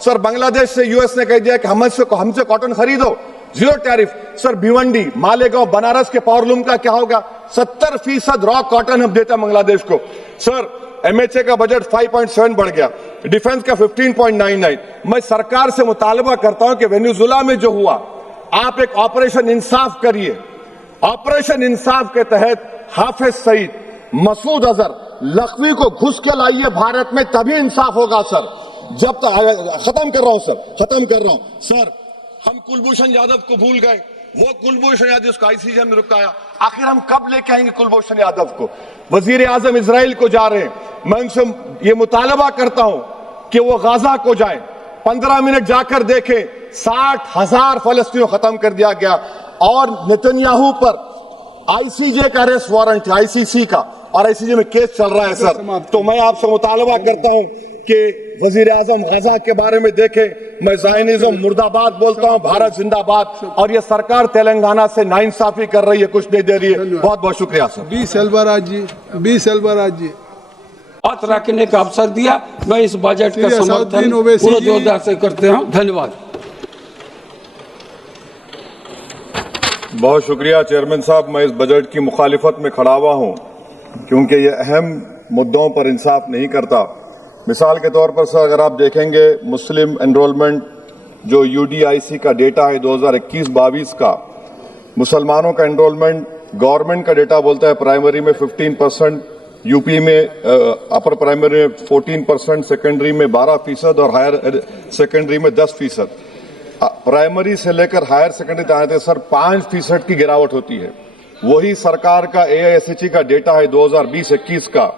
Sir Bangladesh से US ने कह दिया कि हमसे कॉटन खरीदो, 0 टैरिफ। सर भिवंडी, मालेगांव, बनारस के पावरलूम का क्या होगा? 70% रॉ कॉटन हम देते हैं बांग्लादेश को। सर एमएचए का बजट 5.7 बढ़ गया, डिफेंस का 15.99। मैं सरकार से मुतालबा करता हूं कि वेनेजुएला में जो हुआ, आप एक ऑपरेशन इंसाफ करिए। ऑपरेशन इंसाफ के तहत हाफिज सईद, मसूद अजहर, लखवी को घुस के लाइए भारत में, तभी इंसाफ होगा सर। जब तक खत्म कर रहा हूं सर, खत्म कर रहा हूं सर। हम कुलभूषण यादव को भूल गए, वो कुलभूषण यादव उसको आईसीजे में रुकाया। आखिर हम कब लेके आएंगे कुलभूषण यादव को? वजीर आजम इजराइल को जा रहे हैं, मैं उनसे ये मुतालबा करता हूं कि वो गाजा को जाएं, 15 मिनट जाकर देखें, 60,000 फलस्तीनियों खत्म कर दिया गया। और नेतन्याहू पर आईसीजे का अरेस्ट वारंट है, आईसीसी का, और आईसीजे में केस चल रहा है सर। तो मैं आपसे मुतालबा करता हूं कि वजीर आजम गाजा के बारे में देखें। मैं ज़ायनिज़्म मुर्दाबाद बोलता हूं, भारत जिंदाबाद। और ये सरकार तेलंगाना से नाइंसाफी कर रही है, कुछ नहीं दे रही है। बहुत बहुत शुक्रिया सर। बी सेल्वराज जी बात रखने का अवसर दिया। मैं इस बजट का समर्थन पूरे जोरदार से करते हूं। धन्यवाद। बहुत शुक्रिया चेयरमैन साहब। मैं इस बजट की मुखालिफत में खड़ा हुआ हूं क्योंकि ये अहम मुद्दों पर इंसाफ नहीं करता। मिसाल के तौर पर सर, अगर आप देखेंगे मुस्लिम एनरोलमेंट जो यूडीआईसी का डेटा है 2021-22 का, मुसलमानों का एनरोलमेंट गवर्नमेंट का डेटा बोलता है प्राइमरी में 15%, यूपी में अपर प्राइमरी में 14%, सेकेंडरी में 12% और हायर सेकेंडरी में 10%। प्राइमरी से लेकर हायर सेकेंडरी तक आते सर 5% की गिरावट होती है। वही सरकार का एआईएसएचई का डेटा है 2020-21 का।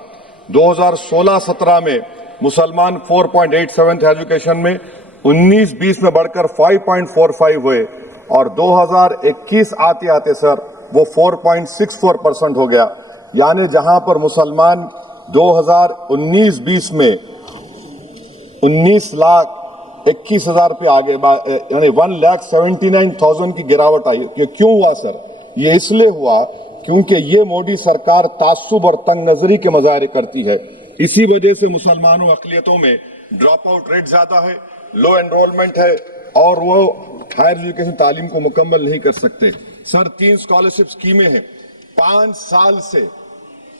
2016-17 में मुसलमान 4.87 थे एजुकेशन में, 19-20 में बढ़कर 5.45 हुए और 2021 आते आते सर वो 4.64% हो गया। यानी जहां पर मुसलमान 2019-20 में 19,21,000 पे आगे, यानी 1,79,000 की गिरावट आई। ये क्यों हुआ सर? ये इसलिए हुआ क्योंकि ये मोदी सरकार तासुब और तंग नजरी के मजाहरे करती है। इसी वजह से मुसलमानों अकलियतों में ड्रॉप आउट रेट ज्यादा है, लो एनरोलमेंट है और वो हायर एजुकेशन तालीम को मुकम्मल नहीं कर सकते। सर 3 स्कॉलरशिप स्कीमें हैं, 5 साल से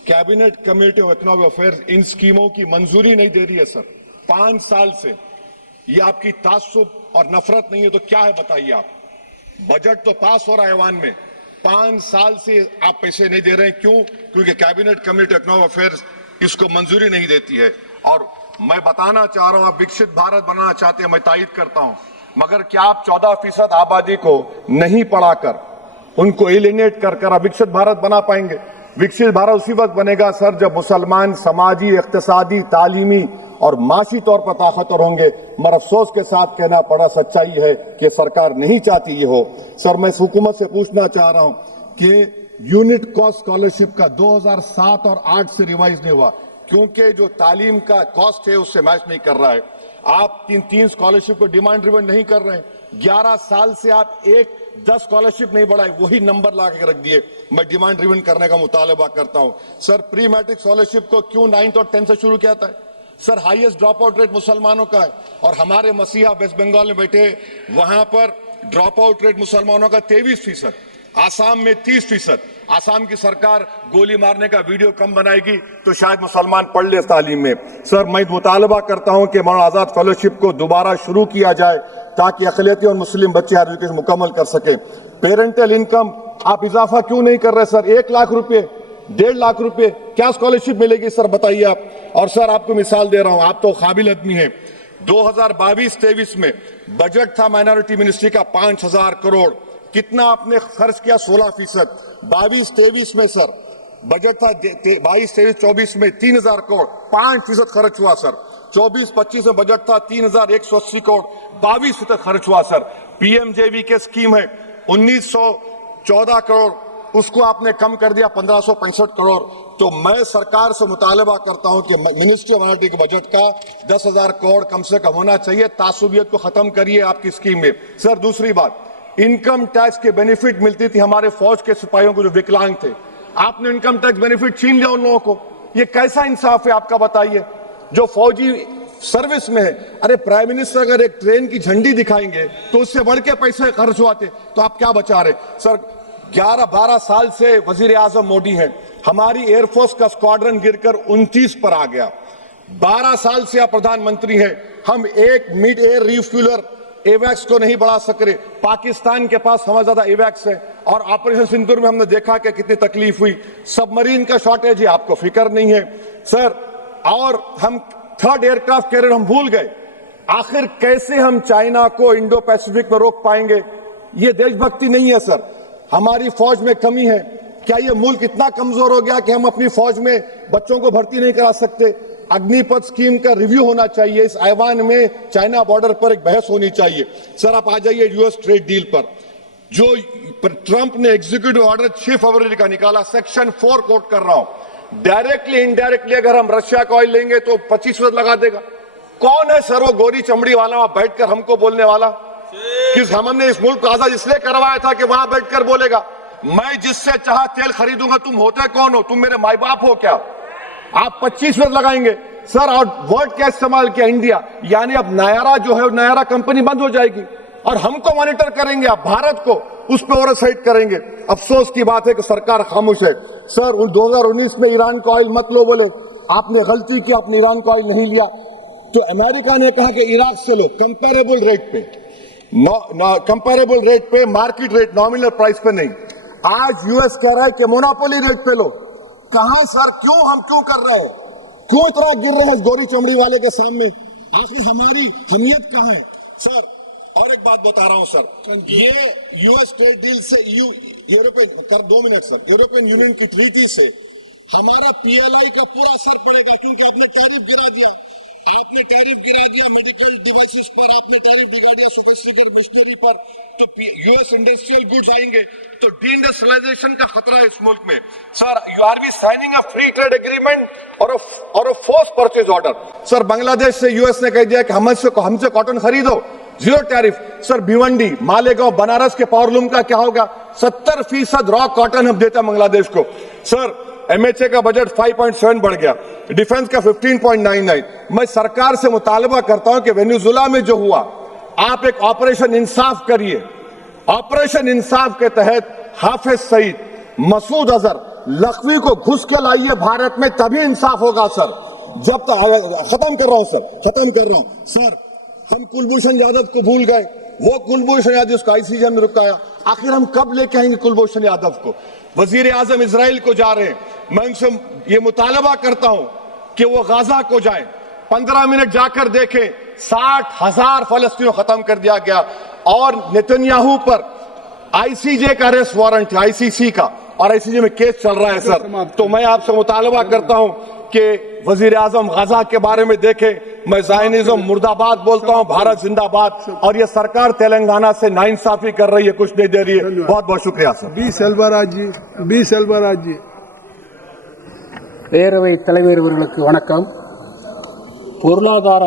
cabinet committee of economic affairs in स्कीमों की मंजूरी नहीं दे रही है सर। 5 साल से ये आपकी तासुब और नफरत नहीं है तो क्या है बताइए आप? बजट तो पास हो रहा है ऐवान में, 5 साल से आप पैसे नहीं दे रहे हैं। क्यों? क्योंकि cabinet committee of economic affairs इसको मंजूरी नहीं देती है। और मैं बताना चाह रहा हूं, आप विकसित भारत बनाना चाहते हैं, मैं तायद करता हूं, मगर क्या आप 14% आबादी को नहीं पढ़ाकर, उनको एलिनेट कर आप विकसित भारत बना पाएंगे? विकसित भारत उसी वक्त बनेगा सर जब मुसलमान समाजी, इक्तिसादी, तालीमी और माशी तौर पर ताकतवर होंगे। मगर अफसोस के साथ कहना पड़ा, सच्चाई है कि सरकार नहीं चाहती ये हो। सर मैं इस हुकूमत से पूछना चाह रहा हूं कि यूनिट कॉस्ट स्कॉलरशिप का 2007 और 8 से रिवाइज नहीं हुआ क्योंकि जो तालीम का कॉस्ट है उससे मैच नहीं कर रहा है। आप 3 स्कॉलरशिप को डिमांड ड्रिवन नहीं कर रहे हैं। 11 साल से आप 10 स्कॉलरशिप नहीं बढ़ाए, वही नंबर ला के रख दिए। मैं डिमांड ड्रिवन करने का मुतालबा करता हूं। सर प्री मैट्रिक स्कॉलरशिप को क्यों 9th और 10th से शुरू किया था? Sir highest drop out rate मुसलमानों का है और हमारे मसीहा वेस्ट बंगाल में बैठे, वहां पर ड्रॉप आउट रेट मुसलमानों का 23%, आसाम में 30%। आसाम की सरकार गोली मारने का वीडियो कम बनाएगी तो शायद मुसलमान पढ़ ले तालीम में। सर मैं मुतालबा करता हूं कि मौलाना आजाद फेलोशिप को दोबारा शुरू किया जाए ताकि अक़लियती और मुस्लिम बच्चे हायर एजुकेशन मुकम्मल कर सके। पेरेंटल इनकम आप इजाफा क्यों नहीं कर रहे सर? 1 लाख रुपए, 1.5 लाख रुपए क्या स्कॉलरशिप मिलेगी सर बताइए आप? और सर आपको मिसाल दे रहा हूं, आप तो काबिल आदमी हैं। 2022-23 में बजट था माइनॉरिटी मिनिस्ट्री का 5,000 करोड़, कितना आपने खर्च किया? 16%। 22-23 में सर बजट था 22-23-24 में 3,000 करोड़, 5% खर्च हुआ सर। 24-25 में बजट था 3,180 करोड़, 22% खर्च हुआ सर। पीएमजेवी के स्कीम है 1,914 करोड़, उसको आपने कम कर दिया 1,565 करोड़। तो मैं सरकार से मुतालबा करता हूं कि मिनिस्ट्री ऑफ माइनॉरिटी के बजट का 10,000 करोड़ कम से कम होना चाहिए। तासुबियत को खत्म करिए आपकी स्कीम में। सर दूसरी बात, इनकम टैक्स के बेनिफिट मिलती थी हमारे फौज के सिपाहियों को जो विकलांग थे, आपने इनकम टैक्स बेनिफिट छीन लिया उन लोगों को। ये कैसा इंसाफ है आपका बताइए? जो फौजी सर्विस में है। अरे प्राइम मिनिस्टर अगर एक ट्रेन की झंडी दिखाएंगे तो उससे बढ़ के पैसे खर्च होते, तो आप क्या बचा रहे सर? 11-12 साल से वजीर आजम मोदी हैं, हमारी एयरफोर्स का स्क्वाड्रन गिरकर 29 पर आ गया। 12 साल से आप प्रधानमंत्री हैं, हम एक मिड एयर रिफ्यूलर एवैक्स को नहीं बढ़ा सक रहे। पाकिस्तान के पास हमारे ज्यादा एवैक्स है, और ऑपरेशन सिंदूर में हमने देखा कि कितनी तकलीफ हुई। सबमरीन का शॉर्टेज है, आपको फिक्र नहीं है सर। और हम थर्ड एयरक्राफ्ट कैरियर हम भूल गए। आखिर कैसे हम चाइना को इंडो पैसिफिक में रोक पाएंगे? ये देशभक्ति नहीं है सर। हमारी फौज में कमी है। क्या ये मुल्क इतना कमजोर हो गया कि हम अपनी फौज में बच्चों को भर्ती नहीं करा सकते? अग्निपथ स्कीम का रिव्यू होना चाहिए। इस ऐवान में चाइना बॉर्डर पर एक बहस होनी चाहिए। सर आप आ जाइए यूएस ट्रेड डील पर। जो ट्रंप ने एग्जीक्यूटिव ऑर्डर 6 फरवरी का निकाला, सेक्शन 4 कोट कर रहा हूं, डायरेक्टली इनडायरेक्टली अगर हम रशिया का ऑयल लेंगे तो 25% लगा देगा। कौन है सर वो गोरी चमड़ी वाला वहां बैठकर हमको बोलने वाला? किस हमने इस मुल्क को आजाद इसलिए करवाया था कि वहां बैठकर बोलेगा मैं जिससे चाह तेल खरीदूंगा। तुम होते कौन हो? तुम मेरे माई बाप हो क्या? आप 25% लगाएंगे सर। और वर्ड क्या इस्तेमाल किया? इंडिया। यानी अब नायरा जो है, नायरा कंपनी बंद हो जाएगी और हमको मॉनिटर करेंगे, आप भारत को उस पर ओवरसाइट करेंगे। अफसोस की बात है कि सरकार खामोश है सर। 2019 में ईरान का ऑयल मत लो, बोले आपने गलती की, आपने ईरान का ऑयल नहीं लिया। तो अमेरिका ने कहा कि इराक से लो कंपेरेबल रेट पे, कंपेरेबल रेट पे, मार्केट रेट, नॉमिनल प्राइस पे नहीं। आज यूएस कह रहा है कि मोनोपोली रेट पे लो। कहां सर? क्यों हम क्यों कर रहे हैं? क्यों इतना गिर रहे हैं इस गोरी चमड़ी वाले के सामने? आखिर हमारी हमियत कहां है सर? और एक बात बता रहा हूं सर, ये यूएस ट्रेड डील से European 2 minute sir, European union की ट्रीटी से हमारा पीएलआई का पूरा सिर पड़ेगा, क्योंकि आपने टैरिफ गिरा दिया। आपने टैरिफ गिरा दिया मेडिकल डिवाइसेस पर, आपने टैरिफ गिरा दिया सोफिस्टिकेटेड मशीनरी पर। तो यूएस इंडस्ट्रियल गुड्स आएंगे तो डिइंडस्ट्रियलाइजेशन का खतरा है इस मुल्क में sir. You are be signing a free trade agreement और a force purchase order. Sir Bangladesh से यूएस ने कह दिया कि हमसे कॉटन खरीदो, 0 टैरिफ। सर भिवंडी, मालेगांव, बनारस के पावरलूम का क्या होगा? 70% रॉ कॉटन हम देते हैं बांग्लादेश को सर। एमएचए का बजट 5.7 बढ़ गया, डिफेंस का 15.99। मैं सरकार से मुतालबा करता हूं कि वेनेजुएला में जो हुआ, आप एक ऑपरेशन इंसाफ करिए। ऑपरेशन इंसाफ के तहत हाफिज सईद, मसूद अजहर, लखवी को घुस के लाइए भारत में, तभी इंसाफ होगा सर। जब तक खत्म कर रहा हूं सर, हम कुलभूषण यादव को भूल गए। वो कुलभूषण यादव जिसको आईसीजे में रुकाया, आखिर हम कब लेके आएंगे कुलभूषण यादव को? वजीर आजम इजराइल को जा रहे हैं, मैं उनसे ये मुतालबा करता हूं कि वो गाजा को जाए, 15 मिनट जाकर देखें। 60,000 फलस्तीनियों खत्म कर दिया गया, और नेतन्याहू पर आईसीजे का अरेस्ट वारंट है, आईसीसी का, और आईसीजे में केस चल रहा है सर। तो मैं आपसे मुतालबा करता हूं कि वजीर आजम गाजा के बारे में देखें। मैं ज़ायनिज़्म मुर्दाबाद बोलता हूं, भारत जिंदाबाद। और ये सरकार तेलंगाना से नाइंसाफी कर रही है, कुछ नहीं दे रही है। बहुत बहुत शुक्रिया सर। बी सेल्वराज जी। பேரவைத் தலைவர் அவர்களுக்கு வணக்கம். பொருளாதார